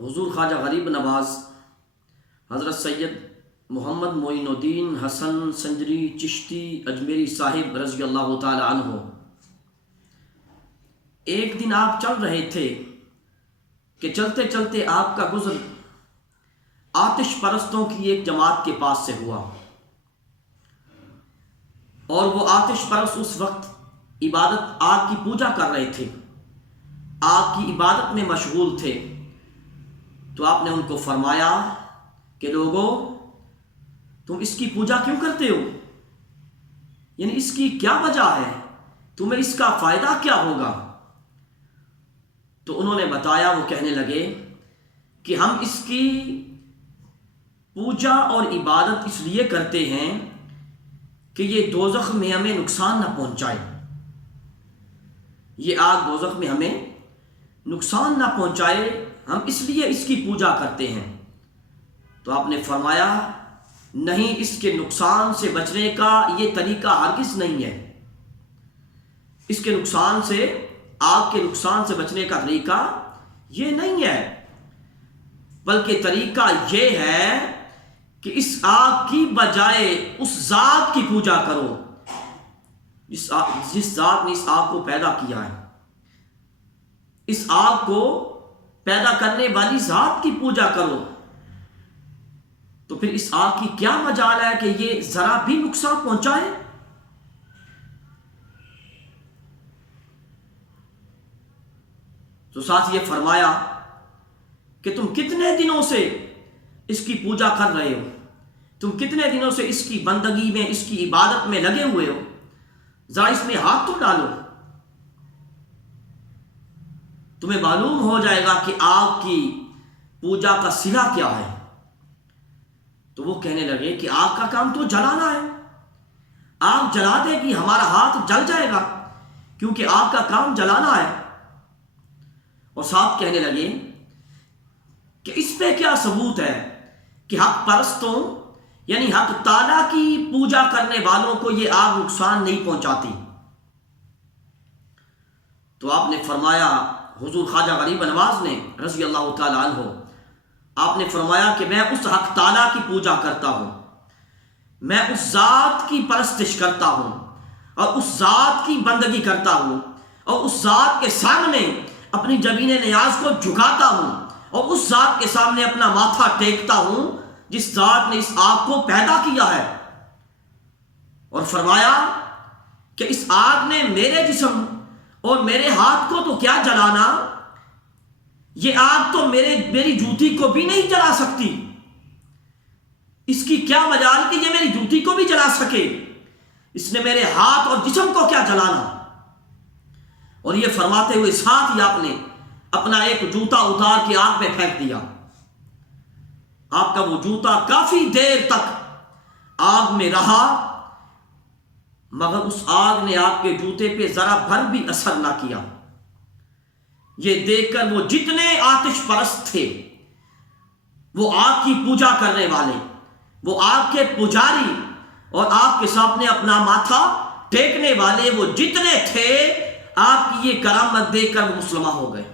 حضور خواجہ غریب نواز حضرت سید محمد معین الدین حسن سنجری چشتی اجمیری صاحب رضی اللہ تعالی عنہ، ایک دن آپ چل رہے تھے کہ چلتے چلتے آپ کا گزر آتش پرستوں کی ایک جماعت کے پاس سے ہوا، اور وہ آتش پرست اس وقت عبادت آگ کی پوجا کر رہے تھے، آگ کی عبادت میں مشغول تھے۔ تو آپ نے ان کو فرمایا کہ لوگوں، تم اس کی پوجا کیوں کرتے ہو؟ یعنی اس کی کیا وجہ ہے؟ تمہیں اس کا فائدہ کیا ہوگا؟ تو انہوں نے بتایا، وہ کہنے لگے کہ ہم اس کی پوجا اور عبادت اس لیے کرتے ہیں کہ یہ دوزخ میں ہمیں نقصان نہ پہنچائے، یہ آگ دوزخ میں ہمیں نقصان نہ پہنچائے، ہم اس لیے اس کی پوجا کرتے ہیں۔ تو آپ نے فرمایا، نہیں، اس کے نقصان سے بچنے کا یہ طریقہ ہرگز نہیں ہے، اس کے نقصان سے، آگ کے نقصان سے بچنے کا طریقہ یہ نہیں ہے، بلکہ طریقہ یہ ہے کہ اس آگ کی بجائے اس ذات کی پوجا کرو جس ذات نے اس آگ کو پیدا کیا ہے، اس آگ کو پیدا کرنے والی ذات کی پوجا کرو۔ تو پھر اس آگ کی کیا مجال ہے کہ یہ ذرا بھی نقصان پہنچائے؟ تو ساتھ یہ فرمایا کہ تم کتنے دنوں سے اس کی پوجا کر رہے ہو، تم کتنے دنوں سے اس کی بندگی میں، اس کی عبادت میں لگے ہوئے ہو، ذرا اس میں ہاتھ تو ڈالو، تمہیں معلوم ہو جائے گا کہ آگ کی پوجا کا صلہ کیا ہے۔ تو وہ کہنے لگے کہ آگ کا کام تو جلانا ہے، آگ جلا دے گی، ہمارا ہاتھ جل جائے گا، کیونکہ آگ کا کام جلانا ہے۔ اور ساتھ کہنے لگے کہ اس پہ کیا ثبوت ہے کہ حق پرستوں یعنی حق تعالیٰ کی پوجا کرنے والوں کو یہ آگ نقصان نہیں پہنچاتی؟ تو آپ نے فرمایا، حضور خواجہ غریب نواز نے رضی اللہ تعالی عنہ، آپ نے فرمایا کہ میں اس حق تعالیٰ کی پوجا کرتا ہوں، میں اس ذات کی پرستش کرتا ہوں، اور اس ذات کی بندگی کرتا ہوں، اور اس ذات کے سامنے اپنی جبین نیاز کو جھکاتا ہوں، اور اس ذات کے سامنے اپنا ماتھا ٹیکتا ہوں جس ذات نے اس آگ کو پیدا کیا ہے۔ اور فرمایا کہ اس آگ نے میرے جسم اور میرے ہاتھ کو تو کیا جلانا، یہ آگ تو میری جوتی کو بھی نہیں جلا سکتی، اس کی کیا مجال کہ یہ میری جوتی کو بھی جلا سکے، اس نے میرے ہاتھ اور جسم کو کیا جلانا۔ اور یہ فرماتے ہوئے ساتھ ہی آپ نے اپنا ایک جوتا اتار کے آگ میں پھینک دیا۔ آپ کا وہ جوتا کافی دیر تک آگ میں رہا، مگر اس آگ نے آپ کے جوتے پہ ذرا بھر بھی اثر نہ کیا۔ یہ دیکھ کر وہ جتنے آتش پرست تھے، وہ آگ کی پوجا کرنے والے، وہ آگ کے پجاری اور آگ کے سامنے اپنا ماتھا ٹیکنے والے، وہ جتنے تھے، آپ کی یہ کرامت دیکھ کر وہ مسلمان ہو گئے۔